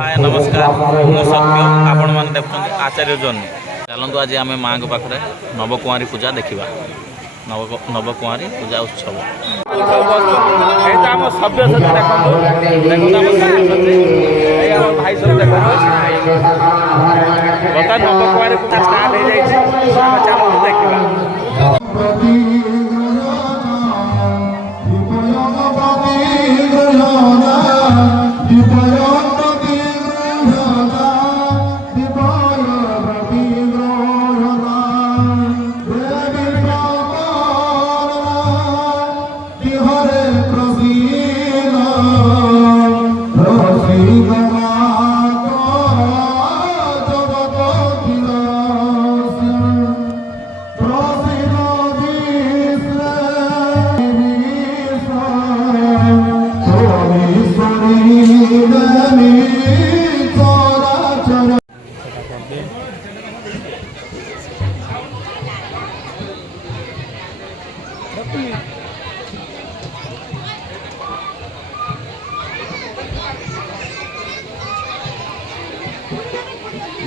हाय नमस्कार मु सत्य आपण मैंने देखुं आचार्य जर्नी चलतु आज आम माँ पाखे नवकुआरी पूजा देखा नवकुआरी पूजा उत्सव आम सभ्य भाई सब बता नवकुआरी पूजा स्टार्ट हो देखा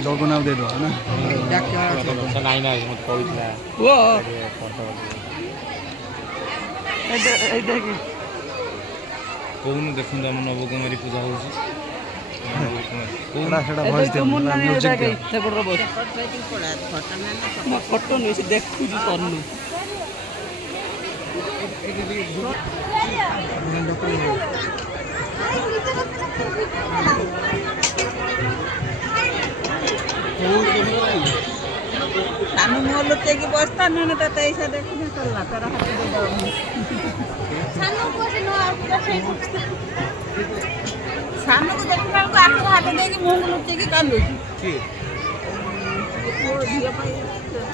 जगना दे दो ना नहीं ना मत कोई वो कौन देखुं आम नवकुमारी पूजा हो फोटो नहीं से देखु करनु सानू मोर लुटे की बस्ता न त ऐसा देखि न चलला तर सानू को से नो पूरा सही सानू को देखि को आख हाथ दे के मुंह लुटे की कांदो छी ओ दिया पाई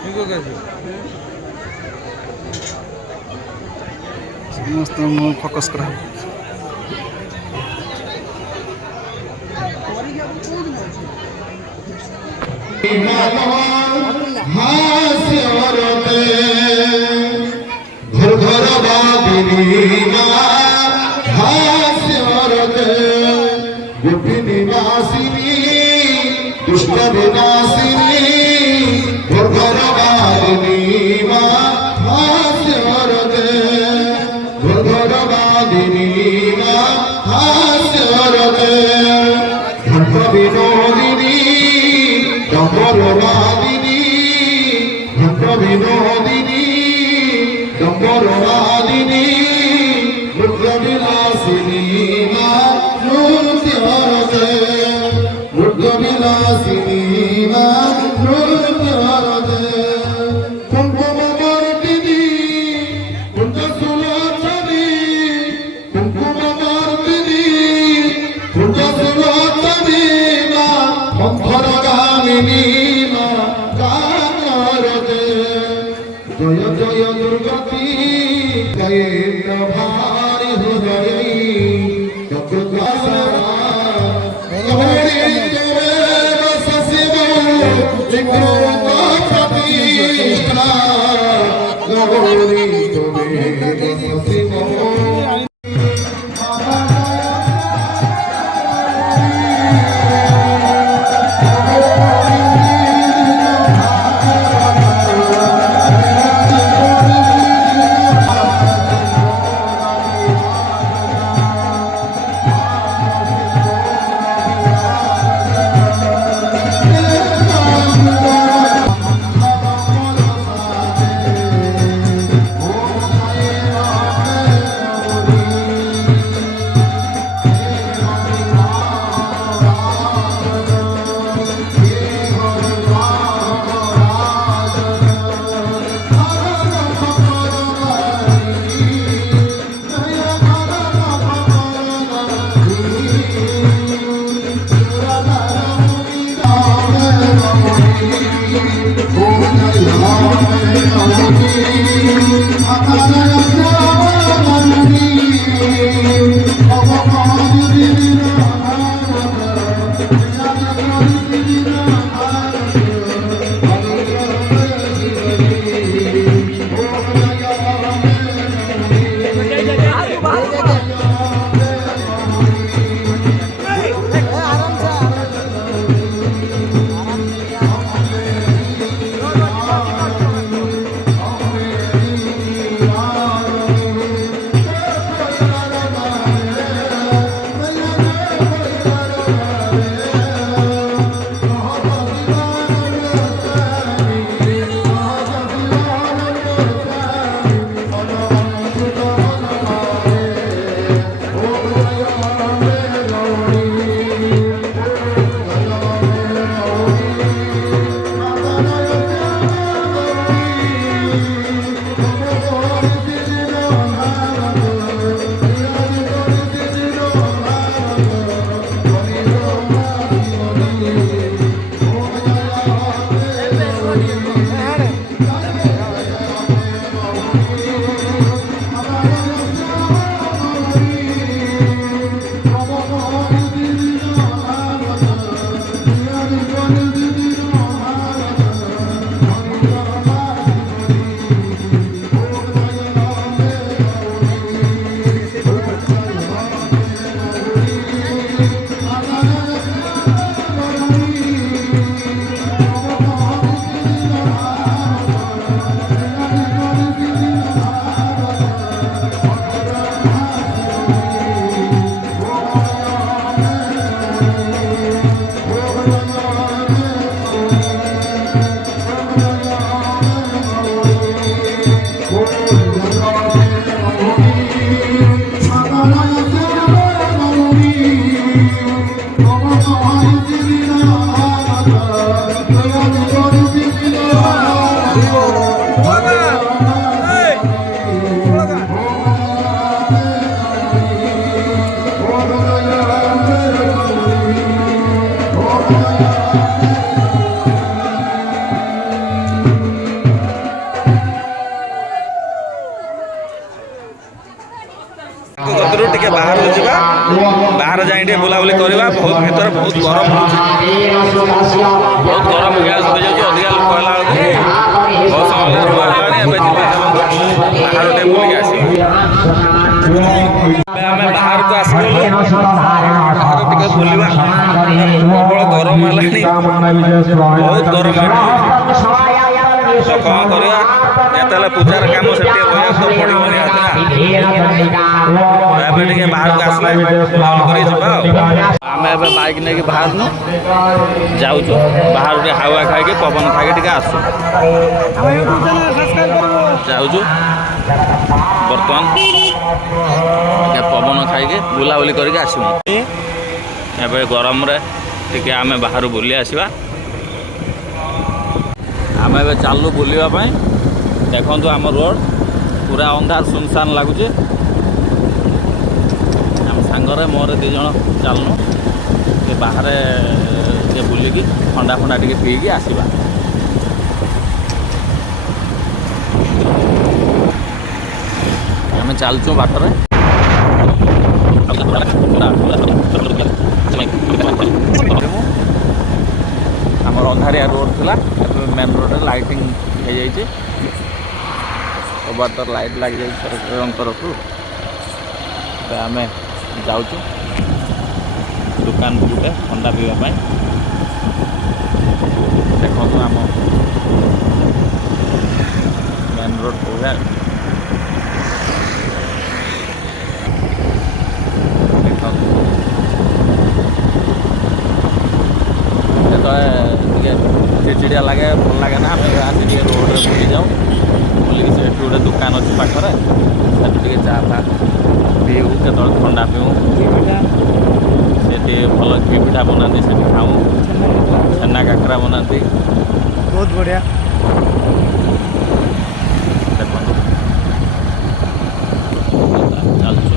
ठीक हो गया मस्त मुंह फोकस करा घर घर बादिनी विपिनी नासिनी दुष्ट विनाशिनी घर घर बादिनी घर घर बादिनी धर्म विनोदिनी डम्बरवादिनी धर्म विनोदिनी डम्बरवादिनी रुद्र विलासिनी रुद्र विलासिनी कुंकुम मूर्तिनी कुंज सुलोचनी कुंकुम मूर्तिनी कुंज सुलोचनी मंथर गामिनी जय जय दुर्गति जय भारी हृदय आराम से ଗଦରୁ ଟିକେ ବାହାରକୁ ଯିବା, ବାହାର ଯାଇ ଟିକେ ବୁଲାବୁଲି କରିବା। ବହୁତ ଭିତରେ ବହୁତ ଗରମ ହେଉଛି, ବହୁତ ଗରମ ଗ୍ୟାସ୍ ହୋଇଯାଉଛି। ଅଧିକା ଲୋକ ହେଲା ବେଳକୁ ବହୁତ ସମୟ ରୁଆ ହେଲାଣି। ଏବେ ଯିବା ଚାଲନ୍ତୁ ବାହାର ଟିକେ ବୁଲିକି ଆସିବା। ଏବେ ଆମେ ବାହାରକୁ ଆସିଗଲୁ, ବାହାର ଟିକେ ବୁଲିବା। ପ୍ରବଳ ଗରମ ହେଲାଣି, ବହୁତ ଗରମ ହେଲାଣି। ତ କ'ଣ କରିବା, ଯେତେବେଳେ ପୂଜାର କାମ ସେଠି ରହିବାକୁ ତ ପଡ଼ିବ ନିହାତି ନା। ଏବେ ଟିକେ ବାହାରକୁ ଆସିଲେ ବୁଲାବୁଲି କରି ଯିବା ଆଉ। ଆମେ ଏବେ ବାଇକ୍ ନେଇକି ବାହାରନୁ ଯାଉଛୁ, ବାହାରୁ ଟିକେ ହାୱା ଖାଇକି ପବନ ଖାଇକି ଟିକେ ଆସୁ ଯାଉଛୁ। ବର୍ତ୍ତମାନ ଟିକେ ପବନ ଖାଇକି ବୁଲାବୁଲି କରିକି ଆସିବୁ। ଏବେ ଗରମରେ ଟିକେ ଆମେ ବାହାରୁ ବୁଲି ଆସିବା। ଆମେ ଏବେ ଚାଲୁ ବୁଲିବା ପାଇଁ। ଦେଖନ୍ତୁ ଆମ ରୋଡ଼ ପୁରା ଅନ୍ଧାର ସୁନସାନ ଲାଗୁଛି। ଆମ ସାଙ୍ଗରେ ମୋର 2 ଜଣ ଚାଲୁନୁ ଟିକେ ବାହାରେ ଟିକେ ବୁଲିକି ଥଣ୍ଡା ଫଣ୍ଡା ଟିକେ ପିଇକି ଆସିବା। ଆମେ ଚାଲୁଛୁ ବାଟରେ। ଆମର ଅନ୍ଧାରିଆ ରୋଡ଼ ଥିଲା, ଏବେ ମେନ୍ ରୋଡ଼ରେ ଲାଇଟିଂ ହେଇଯାଇଛି। ସବୁଆଡ଼େ ଲାଇଟ୍ ଲାଗିଯାଇଛି ସରକାରଙ୍କ ତରଫରୁ। ଏବେ ଆମେ ଯାଉଛୁ ଦୋକାନକୁ ଗୋଟେ ଥଣ୍ଡା ପିଇବା ପାଇଁ। ଦେଖନ୍ତୁ ଆମ ମେନ୍ ରୋଡ଼ କୋଉଭଳିଆ। ଦେଖନ୍ତୁ ଯେତେବେଳେ ଟିକେ ଚିଡ଼ିଚିଡ଼ିଆ ଲାଗେ, ଭଲ ଲାଗେ ନା, ଆମେ ଆସି ଟିକେ ରୋଡ଼ରେ ବୁଲି ଯାଉ। ବୁଲିକି ସେଠି ଗୋଟେ ଦୋକାନ ଅଛି ପାଖରେ, ସେଠି ଟିକେ ଚା ଫା ପିଉ, କେତେବେଳେ ଥଣ୍ଡା ପିଉ। ସେଠି ଭଲ ଘି ପିଠା ବନାନ୍ତି, ସେଠି ଖାଉ। ଛେନା କାକରା ବନାନ୍ତି, ବହୁତ ବଢ଼ିଆ। ଦେଖନ୍ତୁ ଚାଲୁଛୁ।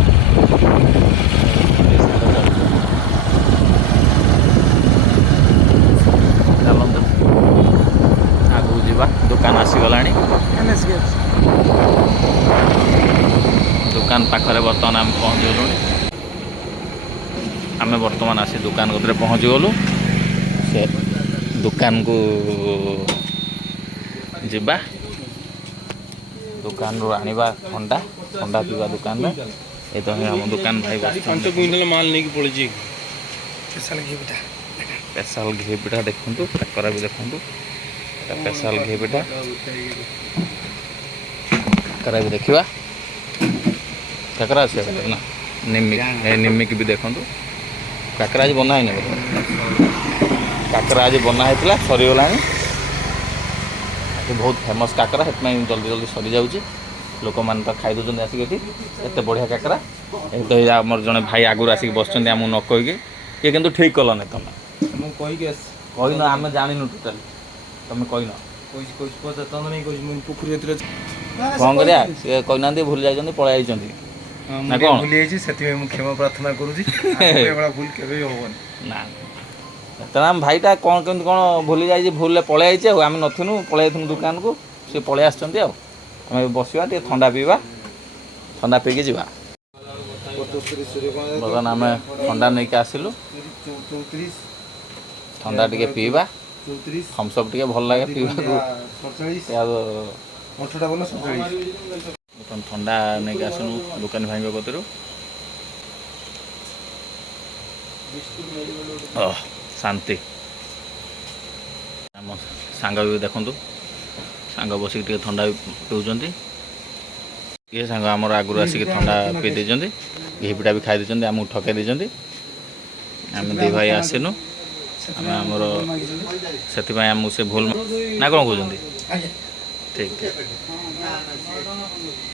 ଚାଲନ୍ତୁ ଆଗକୁ ଯିବା। ଦୋକାନ ଆସିଗଲାଣି। ଦୋକାନ ପାଖରେ ବର୍ତ୍ତମାନ ଆମେ ପହଞ୍ଚିଗଲୁଣି। ଆମେ ବର୍ତ୍ତମାନ ଆସି ଦୋକାନ କତିରେ ପହଞ୍ଚିଗଲୁ। ସେ ଦୋକାନକୁ ଯିବା, ଦୋକାନରୁ ଆଣିବା ଥଣ୍ଡା ପିଇବା ଦୋକାନରେ। ଏ ତ ହିଁ ଆମ ଦୋକାନ ଭାଇ ବସିଛନ୍ତି। 5 କୁଇଣ୍ଟାଲ ମାଲ ନେଇକି ପଳେଇଛି। ସ୍ପେଶାଲ ଘି ପିଠା ଦେଖନ୍ତୁ, କାକରା ବି ଦେଖନ୍ତୁ। ସ୍ପେଶାଲ ଘି ପିଠା କାକରା ବି ଦେଖିବା। କାକରା ଅଛି ନା ନିମିକି ବି ଦେଖନ୍ତୁ। କାକରା ଆଜି ବନା ହେଇନି, କାକରା ଆଜି ବନା ହେଇଥିଲା, ସରିଗଲାଣି। ବହୁତ ଫେମସ୍ କାକରା, ସେଥିପାଇଁ ଜଲ୍ଦି ଜଲ୍ଦି ସରିଯାଉଛି। ଲୋକମାନେ ତ ଖାଇ ଦେଉଛନ୍ତି ଆସିକି ଏଠି। ଏତେ ବଢ଼ିଆ କାକରା। ଏଇ ତ ଆମର ଜଣେ ଭାଇ ଆଗରୁ ଆସିକି ବସିଛନ୍ତି ଆମକୁ ନ କହିକି। କିଏ କିନ୍ତୁ ଠିକ୍ କଲନି ତମେ। ମୁଁ କହିକି ଆସି କହିନ, ଆମେ ଜାଣିନୁ ଟୋଟାଲି, ତମେ କହିନ। ପୋଖରୀ ଭିତରେ କ'ଣ କରିବା, ସିଏ କହିନାହାନ୍ତି, ଭୁଲି ଯାଇଛନ୍ତି, ପଳେଇ ଯାଇଛନ୍ତି ନା କ'ଣ? ଭୁଲି ଯାଇଛି, ସେଥିପାଇଁ ମୁଁ କ୍ଷମା ପ୍ରାର୍ଥନା କରୁଛି। ଏଭଳିଆ ଭୁଲ କେବେ ବି ହବନି। ନା ତେଣୁ ଆମ ଭାଇଟା କ'ଣ କେମିତି କ'ଣ ଭୁଲି ଯାଇଛି, ଭୁଲରେ ପଳେଇ ଯାଇଛି। ଆଉ ଆମେ ନଥିନୁ, ପଳେଇ ଯାଇଥିଲୁ ଦୋକାନକୁ, ସିଏ ପଳେଇ ଆସିଛନ୍ତି। ଆଉ ଆମେ ବସିବା, ଟିକେ ଥଣ୍ଡା ପିଇବା, ଥଣ୍ଡା ପିଇକି ଯିବା। ବର୍ତ୍ତମାନ ଆମେ ଥଣ୍ଡା ନେଇକି ଆସିଲୁ, ଥଣ୍ଡା ଟିକେ ପିଇବା। ଥମ୍ସଅପ୍ ଟିକେ ଭଲ ଲାଗେ ପିଇବାକୁ। ଥଣ୍ଡା ନେଇକି ଆସିଲୁ ଦୋକାନୀ ଭାଇଙ୍କ କତିରୁ। ଶାନ୍ତି। ଆମ ସାଙ୍ଗ ବି ଦେଖନ୍ତୁ, ସାଙ୍ଗ ବସିକି ଟିକେ ଥଣ୍ଡା ବି ପିଉଛନ୍ତି। ଇଏ ସାଙ୍ଗ ଆମର ଆଗରୁ ଆସିକି ଥଣ୍ଡା ପିଇ ଦେଇଛନ୍ତି, ଘି ପିଠା ବି ଖାଇ ଦେଇଛନ୍ତି, ଆମକୁ ଠକାଇ ଦେଇଛନ୍ତି। ଆମେ 2 ଭାଇ ଆସିନୁ, ଆମେ ଆମର ସେଥିପାଇଁ ଆମକୁ ସେ ଭୁଲ ନା କ'ଣ କହୁଛନ୍ତି? ଠିକ୍।